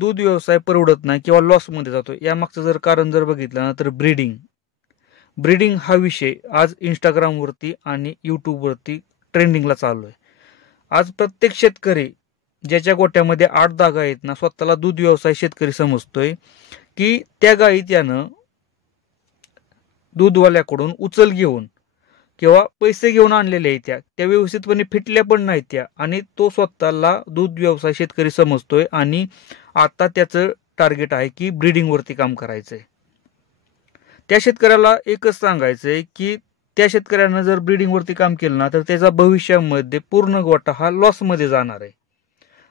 दूध व्यवसाय परवडत नाही किंवा लॉसमध्ये जातो, यामागचं जर कारण जर बघितलं ना तर ब्रीडिंग हा विषय आज इंस्टाग्रामवरती आणि यूट्यूबवरती ट्रेंडिंगला चालू आहे. आज प्रत्येक शेतकरी ज्याच्या गोट्यामध्ये 8-10 गायी आहेत ना, स्वतःला दूध व्यवसाय शेतकरी समजतोय की त्या गायी त्यानं दूधवाल्याकडून उचल घेऊन किंवा पैसे घेऊन आणलेले आहेत, त्या व्यवस्थितपणे फिटल्या पण नाहीत त्या, आणि तो स्वतःला दूध व्यवसाय शेतकरी समजतोय आणि आता त्याचं टार्गेट आहे की ब्रीडिंगवरती काम करायचंय. त्या शेतकऱ्याला एकच सांगायचंय की त्या शेतकऱ्यानं जर ब्रीडिंगवरती काम केलं ना तर त्याचा भविष्यामध्ये पूर्ण गोटा हा लॉसमध्ये जाणार आहे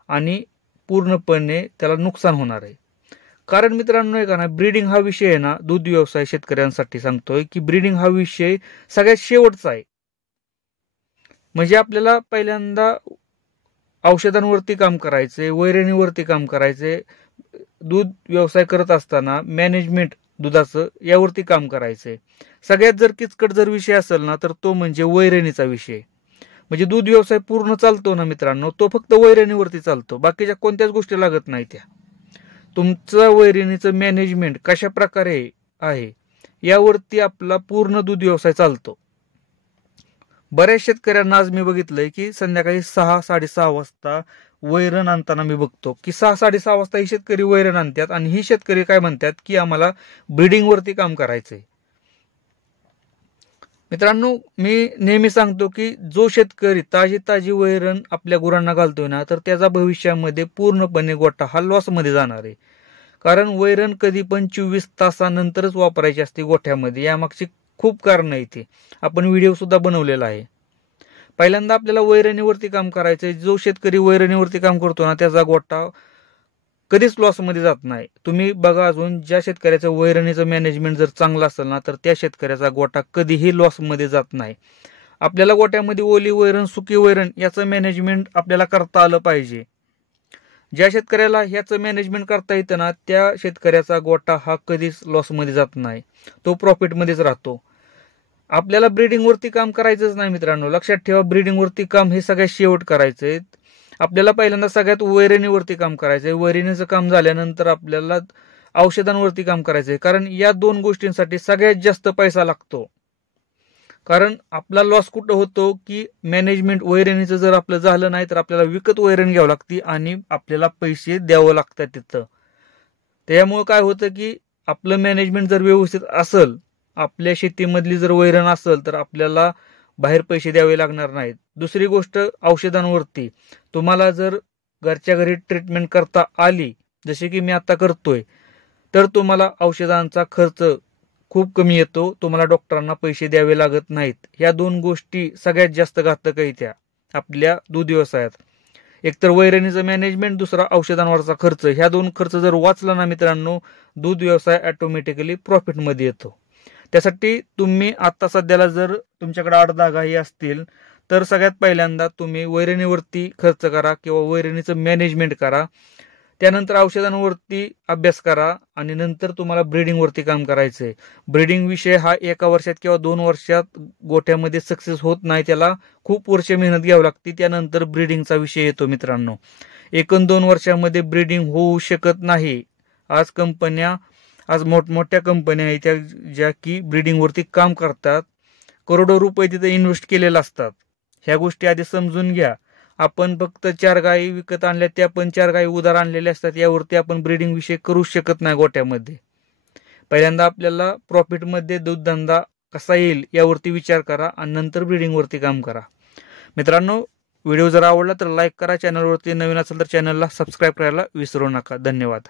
आणि पूर्णपणे त्याला नुकसान होणार आहे. कारण मित्रांनो आहे का ना, ब्रीडिंग हा विषय आहे ना, दूध व्यवसाय शेतकऱ्यांसाठी सांगतोय की ब्रीडिंग हा विषय सगळ्यात शेवटचा आहे. म्हणजे आपल्याला पहिल्यांदा औषधांवरती काम करायचंय, वैरणीवरती काम करायचंय, दूध व्यवसाय करत असताना मॅनेजमेंट दुधाचं यावरती काम करायचंय. सगळ्यात जर किचकट जर विषय असेल ना तर तो म्हणजे वैरणीचा विषय. म्हणजे दूध व्यवसाय पूर्ण चालतो ना मित्रांनो, तो फक्त वैरणीवरती चालतो, बाकीच्या कोणत्याच गोष्टी लागत नाही त्या. तुमचं वैरणीचं मॅनेजमेंट कशा प्रकारे आहे यावरती आपला पूर्ण दूध व्यवसाय चालतो. बऱ्याच शेतकऱ्यांना आज मी बघितलंय की संध्याकाळी 6-6:30 वाजता वैरण आणताना मी बघतो की 6-6:30 वाजता ही शेतकरी वैरण आणतात आणि ही शेतकरी काय म्हणतात की आम्हाला ब्रीडिंगवरती काम करायचंय. मित्रांनो, मी नेहमी सांगतो की जो शेतकरी ताजी वैरण आपल्या गुरांना घालतोय ना तर त्याचा भविष्यामध्ये पूर्णपणे गोटा हा लॉसमध्ये जाणार आहे. कारण वैरण कधी पण 24 तासानंतरच वापरायची असते गोठ्यामध्ये. यामागची खूप कारण आहे, ते आपण व्हिडिओ सुद्धा बनवलेला आहे. पहिल्यांदा आपल्याला वैरणीवरती काम करायचंय. जो शेतकरी वैरणीवरती काम करतो ना त्याचा गोठा कधीच लॉसमध्ये जात नाही. तुम्ही बघा, अजून ज्या शेतकऱ्याचं वैरणीचं मॅनेजमेंट जर चांगलं असेल ना तर त्या शेतकऱ्याचा गोठा कधीही लॉसमध्ये जात नाही. आपल्याला गोट्यामध्ये ओली वैरण, सुकी वैरण याचं मॅनेजमेंट आपल्याला करता आलं पाहिजे. ज्या शेतकऱ्याला ह्याचं मॅनेजमेंट करता येतं ना त्या शेतकऱ्याचा गोठा हा कधीच लॉसमध्ये जात नाही, तो प्रॉफिटमध्येच राहतो. आपल्याला ब्रीडिंगवरती काम करायचंच नाही मित्रांनो, लक्षात ठेवा. ब्रीडिंगवरती काम हे सगळ्यात शेवट करायचंय. आपल्याला पहिल्यांदा सगळ्यात वैरणीवरती काम करायचंय. वैरणीचं काम झाल्यानंतर आपल्याला औषधांवरती काम करायचंय. कारण या 2 गोष्टींसाठी सगळ्यात जास्त पैसा लागतो. कारण आपला लॉस कुठं होतो की मॅनेजमेंट वैरणीचं जर आपलं झालं नाही तर आपल्याला विकत वैरण घ्यावं लागते आणि आपल्याला पैसे द्यावं लागतात तिथं. त्यामुळे काय होतं की आपलं मॅनेजमेंट जर व्यवस्थित असेल, आपल्या शेतीमधली जर वैरण असेल तर आपल्याला बाहेर पैसे द्यावे लागणार नाहीत. दुसरी गोष्ट, औषधांवरती तुम्हाला जर घरच्या घरी ट्रीटमेंट करता आली, जसे की मी आता करतोय, तर तुम्हाला औषधांचा खर्च खूप कमी येतो. तुम्हाला डॉक्टरांना पैसे द्यावे लागत नाहीत. ह्या 2 गोष्टी सगळ्यात जास्त घातक आहेत त्या आपल्या दूध व्यवसायात. एकतर वैरणीचं मॅनेजमेंट, दुसरा औषधांवरचा खर्च. ह्या 2 खर्च जर वाचला ना मित्रांनो, दूध व्यवसाय ऑटोमॅटिकली प्रॉफिटमध्ये येतो. त्यासाठी तुम्ही आता सध्याला जर तुमच्याकडे 8-10 गायी असतील तर सगळ्यात पहिल्यांदा तुम्ही वैरणीवरती खर्च करा किंवा वैरणीचं मॅनेजमेंट करा. त्यानंतर औषधांवरती अभ्यास करा आणि नंतर तुम्हाला ब्रीडिंगवरती काम करायचंय. ब्रीडिंग विषय हा 1 वर्षात किंवा 2 वर्षात गोठ्यामध्ये सक्सेस होत नाही, त्याला खूप वर्ष मेहनत घ्यावी लागते. त्यानंतर ब्रीडिंगचा विषय येतो मित्रांनो. 1-2 वर्षामध्ये ब्रीडिंग होऊ शकत नाही. आज मोठमोठ्या कंपन्या आहेत ज्या की ब्रीडिंगवरती काम करतात. करोडो रुपये तिथे इन्व्हेस्ट केलेले असतात. ह्या गोष्टी आधी समजून घ्या. आपण फक्त 4 गायी विकत आणल्या, त्या पण 4 गायी उधार आणलेल्या असतात, यावरती आपण ब्रीडिंग विषय करू शकत नाही गोट्यामध्ये. पहिल्यांदा आपल्याला प्रॉफिटमध्ये दूधधंदा कसा येईल यावरती विचार करा आणि नंतर ब्रीडिंगवरती काम करा. मित्रांनो, व्हिडिओ जर आवडला तर लाईक करा. चॅनलवरती नवीन असेल तर चॅनलला सबस्क्राईब करायला विसरू नका. धन्यवाद.